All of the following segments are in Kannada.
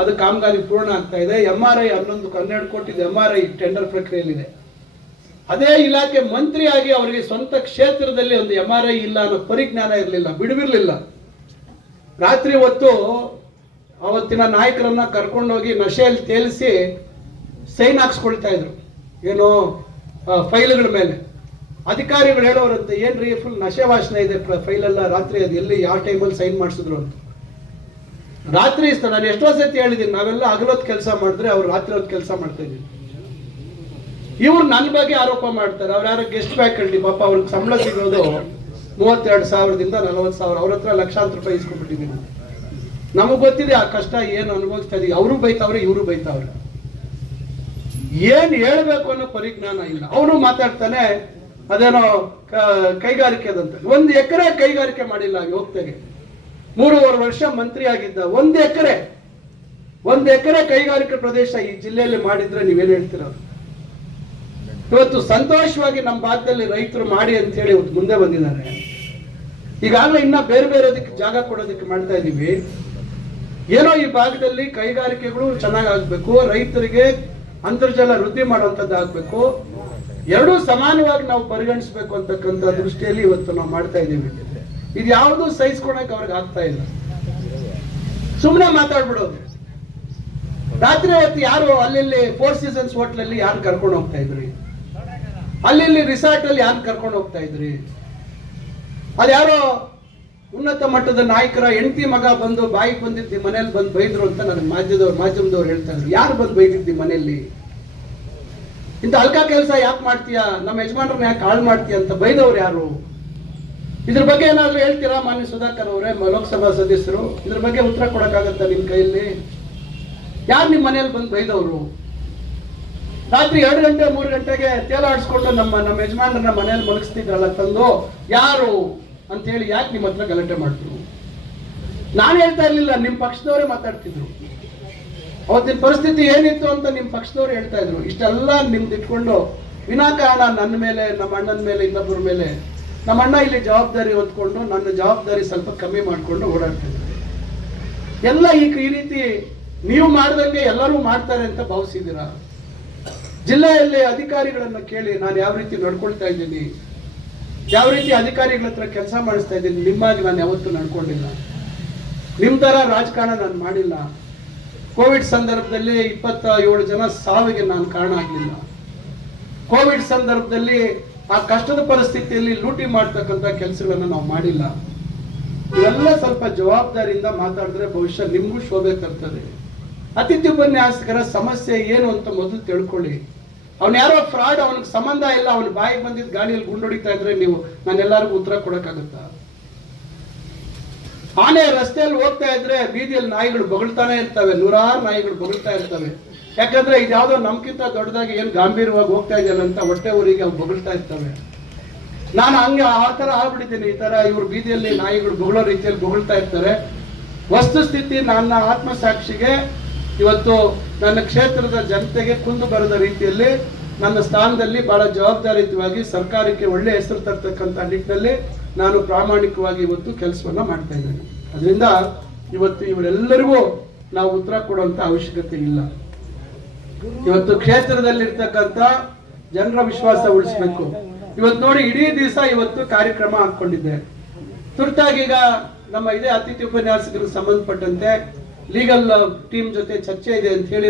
ಅದು ಕಾಮಗಾರಿ ಪೂರ್ಣ ಆಗ್ತಾ ಇದೆ. MRI 12 ಕೋಟಿ MRI ಟೆಂಡರ್ ಪ್ರಕ್ರಿಯೆಯಲ್ಲಿದೆ. ಅದೇ ಇಲಾಖೆ ಮಂತ್ರಿಯಾಗಿ ಅವರಿಗೆ ಸ್ವಂತ ಕ್ಷೇತ್ರದಲ್ಲಿ ಒಂದು MRI ಇಲ್ಲ ಅನ್ನೋ ಪರಿಜ್ಞಾನ ಇರಲಿಲ್ಲ, ಬಿಡುವಿರಲಿಲ್ಲ. ರಾತ್ರಿ ಹೊತ್ತು ಅವತ್ತಿನ ನಾಯಕರನ್ನ ಕರ್ಕೊಂಡೋಗಿ ನಶೆಯಲ್ಲಿ ತೇಲಿಸಿ ಸೈನ್ ಹಾಕ್ಸ್ಕೊಳ್ತಾ ಇದ್ರು, ಏನೋ ಫೈಲ್ಗಳ ಮೇಲೆ. ಅಧಿಕಾರಿಗಳು ಹೇಳೋರಂತೆ, ಏನ್ರಿ ಫುಲ್ ನಶೆ ವಾಸನೆ ಇದೆ ಫೈಲೆಲ್ಲ, ರಾತ್ರಿ ಅದು ಎಲ್ಲಿ ಯಾವ ಟೈಮಲ್ಲಿ ಸೈನ್ ಮಾಡಿಸಿದ್ರು ಅಂತ. ರಾತ್ರಿ ನಾನು ಎಷ್ಟೋ ಸತಿ ಹೇಳಿದ್ದೀನಿ, ನಾವೆಲ್ಲ ಹಗಲೊತ್ತು ಕೆಲಸ ಮಾಡಿದ್ರೆ ಅವ್ರು ರಾತ್ರಿ ಹೊತ್ತು ಕೆಲಸ ಮಾಡ್ತಾ ಇದ್ದೀವಿ. ಇವ್ರು ನನ್ನ ಬಗ್ಗೆ ಆರೋಪ ಮಾಡ್ತಾರೆ. ಅವ್ರು ಯಾರೋ ಗೆಸ್ಟ್ ಫ್ಯಾಕಲ್ಟಿ, ಪಾಪ ಅವ್ರಿಗೆ ಸಂಬಳ ಸಿಗೋದು 32,000ದಿಂದ 40,000, ಅವ್ರ ಹತ್ರ ಲಕ್ಷಾಂತರ ರೂಪಾಯಿ ಇಸ್ಕೊಂಡ್ಬಿಟ್ಟಿದ್ದೀನಿ. ನಮಗ್ ಗೊತ್ತಿದೆ ಆ ಕಷ್ಟ ಏನು ಅನುಭವಿಸ್ತಾ ಇದೀವಿ. ಅವರು ಬೈತಾವ್ರೆ, ಇವರು ಬೈತಾವ್ರೆ. ಏನ್ ಹೇಳ್ಬೇಕು ಅನ್ನೋ ಪರಿಜ್ಞಾನ ಇಲ್ಲ. ಅವನು ಮಾತಾಡ್ತಾನೆ ಅದೇನೋ ಕೈಗಾರಿಕೆ ಅದಂತ. 1 ಎಕರೆ ಕೈಗಾರಿಕೆ ಮಾಡಿಲ್ಲ ಯೋಗ್ಯತೆಗೆ. 3.5 ವರ್ಷ ಮಂತ್ರಿ ಆಗಿದ್ದ. 1 ಎಕರೆ ಕೈಗಾರಿಕೆ ಪ್ರದೇಶ ಈ ಜಿಲ್ಲೆಯಲ್ಲಿ ಮಾಡಿದ್ರೆ ನೀವೇನ್ ಹೇಳ್ತೀರ? ಇವತ್ತು ಸಂತೋಷವಾಗಿ ನಮ್ಮ ಭಾಗದಲ್ಲಿ ರೈತರು ಮಾಡಿ ಅಂತ ಹೇಳಿ ಇವತ್ತು ಮುಂದೆ ಬಂದಿದ್ದಾರೆ. ಈಗಾಗಲೇ ಇನ್ನ ಬೇರೆ ಬೇರೆದಕ್ಕೆ ಜಾಗ ಕೊಡೋದಕ್ಕೆ ಮಾಡ್ತಾ ಇದೀವಿ. ಏನೋ ಈ ಭಾಗದಲ್ಲಿ ಕೈಗಾರಿಕೆಗಳು ಚೆನ್ನಾಗಿ ಆಗ್ಬೇಕು, ರೈತರಿಗೆ ಅಂತರ್ಜಲ ವೃದ್ಧಿ ಮಾಡುವಂತದ್ದು ಆಗ್ಬೇಕು, ಎರಡೂ ಸಮಾನವಾಗಿ ನಾವು ಪರಿಗಣಿಸಬೇಕು ಅಂತಕ್ಕಂಥ ದೃಷ್ಟಿಯಲ್ಲಿ ಇವತ್ತು ನಾವು ಮಾಡ್ತಾ ಇದ್ದೀವಿ. ಇದು ಯಾವುದು ಸಹಿಸ್ಕೊಳಕ್ ಅವ್ರಿಗೆ ಆಗ್ತಾ ಇಲ್ಲ. ಸುಮ್ಮನೆ ಮಾತಾಡ್ಬಿಡೋದು. ರಾತ್ರಿ ಹೊತ್ತು ಯಾರು ಅಲ್ಲಿ 4 ಸೀಸನ್ಸ್ ಹೋಟ್ಲಲ್ಲಿ ಯಾರು ಕರ್ಕೊಂಡು ಹೋಗ್ತಾ ಇದ್ರಿ? ಅಲ್ಲಿ ರಿಸಾರ್ಟ್ ಅಲ್ಲಿ ಯಾರು ಕರ್ಕೊಂಡು ಹೋಗ್ತಾ ಇದ್ರಿ? ಅದು ಯಾರೋ ಉನ್ನತ ಮಟ್ಟದ ನಾಯಕರ ಹೆಂಡತಿ ಮಗ ಬಂದು ಬಾಯಿಗೆ ಬಂದಿದ್ದಿ ಮನೇಲಿ ಬಂದು ಬೈದ್ರು ಅಂತ ನನಗೆ ಮಾಧ್ಯಮದವ್ರು ಹೇಳ್ತಾ ಇದ್ರು. ಯಾರು ಬಂದು ಬೈದಿದ್ದಿ ಮನೆಯಲ್ಲಿ? ಇಂಥ ಅಲ್ಕಾ ಕೆಲಸ ಯಾಕೆ ಮಾಡ್ತೀಯಾ, ನಮ್ಮ ಯಜಮಾನ್ರನ್ನ ಯಾಕೆ ಹಾಳು ಮಾಡ್ತೀಯ ಅಂತ ಬೈದವ್ರು ಯಾರು? ಇದ್ರ ಬಗ್ಗೆ ಏನಾದ್ರು ಹೇಳ್ತೀರಾ ಮಾನ್ಯ ಸುಧಾಕರ್ ಅವರೇ, ಲೋಕಸಭಾ ಸದಸ್ಯರು? ಇದ್ರ ಬಗ್ಗೆ ಉತ್ತರ ಕೊಡಕ್ಕಾಗತ್ತಾ ನಿಮ್ ಕೈಯಲ್ಲಿ? ಯಾರು ನಿಮ್ ಮನೆಯಲ್ಲಿ ಬಂದು ಬೈದವರು? ರಾತ್ರಿ 2 ಗಂಟೆ 3 ಗಂಟೆಗೆ ತೇಲಾಡಿಸ್ಕೊಂಡು ನಮ್ಮ ಯಜಮಾನ್ರನ್ನ ಮನೆಯಲ್ಲಿ ಮಲಗಿಸ್ತಿದ್ರಲ್ಲ ತಂದು ಯಾರು ಅಂತ ಹೇಳಿ ಯಾಕೆ ನಿಮ್ಮ ಹತ್ರ ಗಲಾಟೆ ಮಾಡ್ತಿರು? ನಾನು ಹೇಳ್ತಾ ಇರ್ಲಿಲ್ಲ, ನಿಮ್ ಪಕ್ಷದವರೇ ಮಾತಾಡ್ತಿದ್ರು. ಅವತ್ತಿನ ಪರಿಸ್ಥಿತಿ ಏನಿತ್ತು ಅಂತ ನಿಮ್ ಪಕ್ಷದವ್ರು ಹೇಳ್ತಾ ಇದ್ರು. ಇಷ್ಟೆಲ್ಲ ನಿಮ್ದು ಇಟ್ಕೊಂಡು ವಿನಾಕಾರಣ ನನ್ನ ಮೇಲೆ, ನಮ್ಮ ಅಣ್ಣನ ಮೇಲೆ, ಇನ್ನೊಬ್ಬರ ಮೇಲೆ, ನಮ್ಮ ಅಣ್ಣ ಇಲ್ಲಿ ಜವಾಬ್ದಾರಿ ಹೊತ್ಕೊಂಡು ನನ್ನ ಜವಾಬ್ದಾರಿ ಸ್ವಲ್ಪ ಕಮ್ಮಿ ಮಾಡ್ಕೊಂಡು ಓಡಾಡ್ತಿದ್ರು. ಎಲ್ಲ ಈ ರೀತಿ ನೀವು ಮಾಡ್ದಂಗೆ ಎಲ್ಲರೂ ಮಾಡ್ತಾರೆ ಅಂತ ಭಾವಿಸಿದ್ದೀರಾ? ಜಿಲ್ಲೆಯಲ್ಲಿ ಅಧಿಕಾರಿಗಳನ್ನ ಕೇಳಿ ನಾನು ಯಾವ ರೀತಿ ನಡ್ಕೊಳ್ತಾ ಇದ್ದೀನಿ, ಯಾವ ರೀತಿ ಅಧಿಕಾರಿಗಳ ಹತ್ರ ಕೆಲಸ ಮಾಡಿಸ್ತಾ ಇದ್ದೀನಿ. ನಿಮ್ಮಾಗಿ ನಾನು ಯಾವತ್ತೂ ನಡ್ಕೊಂಡಿಲ್ಲ. ನಿಮ್ ತರ ರಾಜಕಾರಣ ನಾನು ಮಾಡಿಲ್ಲ. ಕೋವಿಡ್ ಸಂದರ್ಭದಲ್ಲಿ 27 ಜನ ಸಾವಿಗೆ ನಾನು ಕಾರಣ ಆಗಲಿಲ್ಲ. ಕೋವಿಡ್ ಸಂದರ್ಭದಲ್ಲಿ ಆ ಕಷ್ಟದ ಪರಿಸ್ಥಿತಿಯಲ್ಲಿ ಲೂಟಿ ಮಾಡ್ತಕ್ಕಂಥ ಕೆಲಸಗಳನ್ನ ನಾವು ಮಾಡಿಲ್ಲ. ಇವೆಲ್ಲ ಸ್ವಲ್ಪ ಜವಾಬ್ದಾರಿಯಿಂದ ಮಾತಾಡಿದ್ರೆ ಬಹುಶಃ ನಿಮ್ಗೂ ಶೋಭೆ ತರ್ತದೆ. ಅತಿಥಿ ಉಪನ್ಯಾಸಕರ ಸಮಸ್ಯೆ ಏನು ಅಂತ ಮೊದಲು ತಿಳ್ಕೊಳ್ಳಿ. ಅವನ್ ಯಾರೋ ಫ್ರಾಡ್, ಅವನಿಗೆ ಸಂಬಂಧ ಇಲ್ಲ, ಅವನ ಬಾಯಿಗೆ ಬಂದಿದ್ದ ಗಾಳಿಯಲ್ಲಿ ಗುಂಡೊಡಿತಾ ಇದ್ರೆ ನೀವು ನಾನೆಲ್ಲರಿಗೂ ಉತ್ತರ ಕೊಡಕ್ಕಾಗತ್ತಾ? ಆನೆ ರಸ್ತೆಯಲ್ಲಿ ಹೋಗ್ತಾ ಇದ್ರೆ ಬೀದಿಯಲ್ಲಿ ನಾಯಿಗಳು ಬೊಗಳ್ತಾನೆ ಇರ್ತವೆ, 100 ನಾಯಿಗಳು ಬೊಗಳ್ತಾ ಇರ್ತವೆ. ಯಾಕಂದ್ರೆ ಇದು ಯಾವ್ದೋ ನಮ್ಗಿಂತ ದೊಡ್ಡದಾಗಿ ಏನ್ ಗಾಂಭೀರ್ಯವಾಗಿ ಹೋಗ್ತಾ ಇದೆಯಲ್ಲ ಅಂತ ಹೊಟ್ಟೆ ಊರಿಗೆ ಅವು ಬೊಗಳ್ತಾ ಇರ್ತವೆ. ನಾನು ಹಂಗೆ ಆ ತರ ಆಗ್ಬಿಟ್ಟಿದ್ದೀನಿ. ಈ ತರ ಇವ್ರ ಬೀದಿಯಲ್ಲಿ ನಾಯಿಗಳು ಬೊಗಳೋ ರೀತಿಯಲ್ಲಿ ಬೊಗಳ್ತಾ ಇರ್ತಾರೆ. ವಸ್ತುಸ್ಥಿತಿ ನನ್ನ ಆತ್ಮಸಾಕ್ಷಿಗೆ ಇವತ್ತು ನನ್ನ ಕ್ಷೇತ್ರದ ಜನತೆಗೆ ಕುಂದು ಬರದ ರೀತಿಯಲ್ಲಿ ನನ್ನ ಸ್ಥಾನದಲ್ಲಿ ಬಹಳ ಜವಾಬ್ದಾರಿಯುತವಾಗಿ ಸರ್ಕಾರಕ್ಕೆ ಒಳ್ಳೆ ಹೆಸರು ತರ್ತಕ್ಕಂಥ ನಿಟ್ಟಿನಲ್ಲಿ ನಾನು ಪ್ರಾಮಾಣಿಕವಾಗಿ ಇವತ್ತು ಕೆಲಸವನ್ನ ಮಾಡ್ತಾ ಇದ್ದೇನೆ. ಅದರಿಂದ ಇವತ್ತು ಇವರೆಲ್ಲರಿಗೂ ನಾವು ಉತ್ತರ ಕೊಡುವಂತ ಅವಶ್ಯಕತೆ ಇಲ್ಲ. ಇವತ್ತು ಕ್ಷೇತ್ರದಲ್ಲಿರ್ತಕ್ಕಂಥ ಜನರ ವಿಶ್ವಾಸ ಉಳಿಸ್ಬೇಕು. ಇವತ್ತು ನೋಡಿ, ಇಡೀ ದಿವಸ ಇವತ್ತು ಕಾರ್ಯಕ್ರಮ ಹಾಕೊಂಡಿದ್ದೆ. ತುರ್ತಾಗಿ ಈಗ ನಮ್ಮ ಇದೇ ಅತಿಥಿ ಉಪನ್ಯಾಸಕರಿಗೆ ಸಂಬಂಧಪಟ್ಟಂತೆ ಲೀಗಲ್ ಟೀಮ್ ಜೊತೆ ಚರ್ಚೆ ಇದೆ ಅಂತ ಹೇಳಿ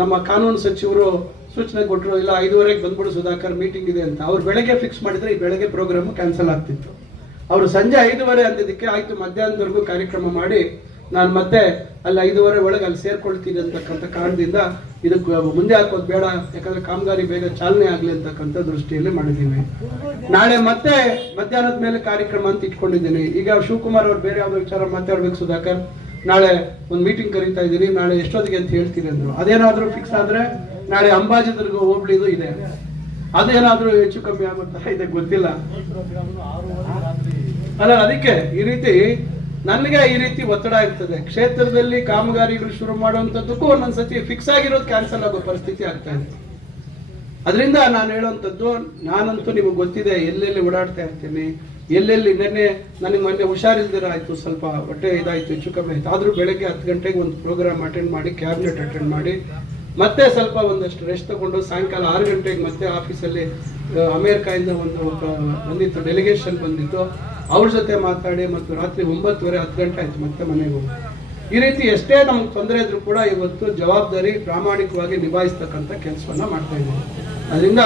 ನಮ್ಮ ಕಾನೂನು ಸಚಿವರು ಸೂಚನೆ ಕೊಟ್ಟರು. ಇಲ್ಲ 5:30ಗೆ ಬಂದ್ಬಿಡು ಸುಧಾಕರ್, ಮೀಟಿಂಗ್ ಇದೆ ಅಂತ. ಅವ್ರು ಬೆಳಗ್ಗೆ ಫಿಕ್ಸ್ ಮಾಡಿದ್ರೆ ಈ ಬೆಳಗ್ಗೆ ಪ್ರೋಗ್ರಾಮ್ ಕ್ಯಾನ್ಸಲ್ ಆಗ್ತಿತ್ತು. ಅವರು ಸಂಜೆ 5:30 ಅಂದಿದ್ದಕ್ಕೆ ಆಯ್ತು ಮಧ್ಯಾಹ್ನದವರೆಗೂ ಕಾರ್ಯಕ್ರಮ ಮಾಡಿ ನಾನು ಮತ್ತೆ ಅಲ್ಲಿ 5:30 ಒಳಗೆ ಅಲ್ಲಿ ಸೇರ್ಕೊಳ್ತೀನಿ ಅಂತಕ್ಕಂಥ ಕಾರಣದಿಂದ ಇದಕ್ಕೆ ಮುಂದೆ ಹಾಕೋದು ಬೇಡ, ಯಾಕಂದ್ರೆ ಕಾಮಗಾರಿ ಬೇಗ ಚಾಲನೆ ಆಗ್ಲಿ ಅಂತಕ್ಕಂಥ ದೃಷ್ಟಿಯಲ್ಲಿ ಮಾಡಿದ್ದೀವಿ. ನಾಳೆ ಮತ್ತೆ ಮಧ್ಯಾಹ್ನದ ಮೇಲೆ ಕಾರ್ಯಕ್ರಮ ಅಂತ ಇಟ್ಕೊಂಡಿದ್ದೀನಿ. ಈಗ ಶಿವಕುಮಾರ್ ಅವ್ರು ಬೇರೆ ಯಾವ್ದೋ ವಿಚಾರ ಮಾತಾಡ್ಬೇಕು ಸುಧಾಕರ್, ನಾಳೆ ಒಂದು ಮೀಟಿಂಗ್ ಕರೀತಾ ಇದ್ದೀನಿ, ನಾಳೆ ಎಷ್ಟೊತ್ತಿಗೆ ಅಂತ ಹೇಳ್ತೀನಿ ಅಂದ್ರು. ಅದೇನಾದ್ರೂ ಫಿಕ್ಸ್ ಆದ್ರೆ ನಾಳೆ ಅಂಬಾಜಿದುರ್ಗ ಹೋಬಳಿದು ಇದೆ, ಅದೇನಾದ್ರೂ ಹೆಚ್ಚು ಕಮ್ಮಿ ಆಗುತ್ತಾ ಇದೆ ಗೊತ್ತಿಲ್ಲ. ಅಲ್ಲ, ಅದಕ್ಕೆ ಈ ರೀತಿ ನನಗೆ ಈ ರೀತಿ ಒತ್ತಡ ಇರ್ತದೆ. ಕ್ಷೇತ್ರದಲ್ಲಿ ಕಾಮಗಾರಿಗಳು ಶುರು ಮಾಡುವಂತದ್ದಕ್ಕೂ ಒಂದೊಂದ್ಸತಿ ಫಿಕ್ಸ್ ಆಗಿರೋದು ಕ್ಯಾನ್ಸಲ್ ಆಗೋ ಪರಿಸ್ಥಿತಿ ಆಗ್ತಾ ಇದೆ. ಅದರಿಂದ ನಾನು ಹೇಳುವಂಥದ್ದು, ನಾನಂತೂ ನಿಮಗೆ ಗೊತ್ತಿದೆ ಎಲ್ಲೆಲ್ಲಿ ಓಡಾಡ್ತಾ ಇರ್ತೀನಿ, ಎಲ್ಲೆಲ್ಲಿ ನಿನ್ನೆ ನನಗೆ ಮೊನ್ನೆ ಹುಷಾರಿಲ್ದಿರ ಆಯಿತು, ಸ್ವಲ್ಪ ಹೊಟ್ಟೆ ಇದಾಯಿತು, ಹೆಚ್ಚು ಕಮ್ಮಿ ಆಯಿತು. ಆದರೂ ಬೆಳಗ್ಗೆ 10 ಗಂಟೆಗೆ ಒಂದು ಪ್ರೋಗ್ರಾಮ್ ಅಟೆಂಡ್ ಮಾಡಿ, ಕ್ಯಾಬಿನೆಟ್ ಅಟೆಂಡ್ ಮಾಡಿ, ಮತ್ತೆ ಸ್ವಲ್ಪ ಒಂದಷ್ಟು ರೆಸ್ಟ್ ತಗೊಂಡು ಸಾಯಂಕಾಲ 6 ಗಂಟೆಗೆ ಮತ್ತೆ ಆಫೀಸಲ್ಲಿ ಅಮೇರಿಕಾಯಿಂದ ಬಂದಿತ್ತು, ಡೆಲಿಗೇಷನ್ ಬಂದಿತ್ತು, ಅವ್ರ ಜೊತೆ ಮಾತಾಡಿ ಮತ್ತು ರಾತ್ರಿ 9:30 10 ಗಂಟೆ ಆಯಿತು ಮತ್ತೆ ಮನೆಗೆ ಹೋಗಿ. ಈ ರೀತಿ ಎಷ್ಟೇ ನಮ್ಗೆ ತೊಂದರೆ ಇದ್ರೂ ಕೂಡ ಇವತ್ತು ಜವಾಬ್ದಾರಿ ಪ್ರಾಮಾಣಿಕವಾಗಿ ನಿಭಾಯಿಸ್ತಕ್ಕಂಥ ಕೆಲಸವನ್ನ ಮಾಡ್ತಾ ಇದ್ದೀವಿ. ಅದರಿಂದ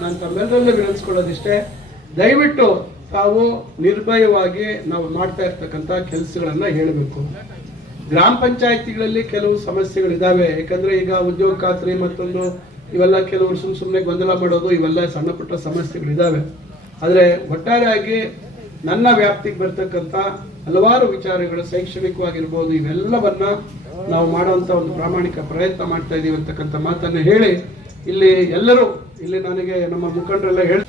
ನಾನು ತಮ್ಮೆಲ್ಲರಲ್ಲೂ ವಿನಂತಿಸ್ಕೊಳ್ಳೋದಿಷ್ಟೇ, ದಯವಿಟ್ಟು ತಾವು ನಿರ್ಭಯವಾಗಿ ನಾವು ಮಾಡ್ತಾ ಇರ್ತಕ್ಕಂಥ ಕೆಲಸಗಳನ್ನ ಹೇಳಬೇಕು. ಗ್ರಾಮ ಪಂಚಾಯತಿಗಳಲ್ಲಿ ಕೆಲವು ಸಮಸ್ಯೆಗಳಿದಾವೆ, ಯಾಕಂದ್ರೆ ಈಗ ಉದ್ಯೋಗ ಖಾತ್ರಿ ಮತ್ತೊಂದು ಇವೆಲ್ಲ ಕೆಲವರು ಸುಮ್ಮನೆ ಗೊಂದಲ ಮಾಡೋದು, ಇವೆಲ್ಲ ಸಣ್ಣ ಪುಟ್ಟ ಸಮಸ್ಯೆಗಳಿದಾವೆ. ಆದರೆ ಒಟ್ಟಾರೆಯಾಗಿ ನನ್ನ ವ್ಯಾಪ್ತಿಗೆ ಬರ್ತಕ್ಕಂಥ ಹಲವಾರು ವಿಚಾರಗಳು ಶೈಕ್ಷಣಿಕವಾಗಿರ್ಬೋದು, ಇವೆಲ್ಲವನ್ನ ನಾವು ಮಾಡುವಂತ ಒಂದು ಪ್ರಾಮಾಣಿಕ ಪ್ರಯತ್ನ ಮಾಡ್ತಾ ಇದೀವಿ ಅಂತಕ್ಕಂಥ ಮಾತನ್ನ ಹೇಳಿ, ಇಲ್ಲಿ ಎಲ್ಲರೂ ಇಲ್ಲಿ ನನಗೆ ನಮ್ಮ ಮುಖಂಡರೆಲ್ಲ ಹೇಳಿ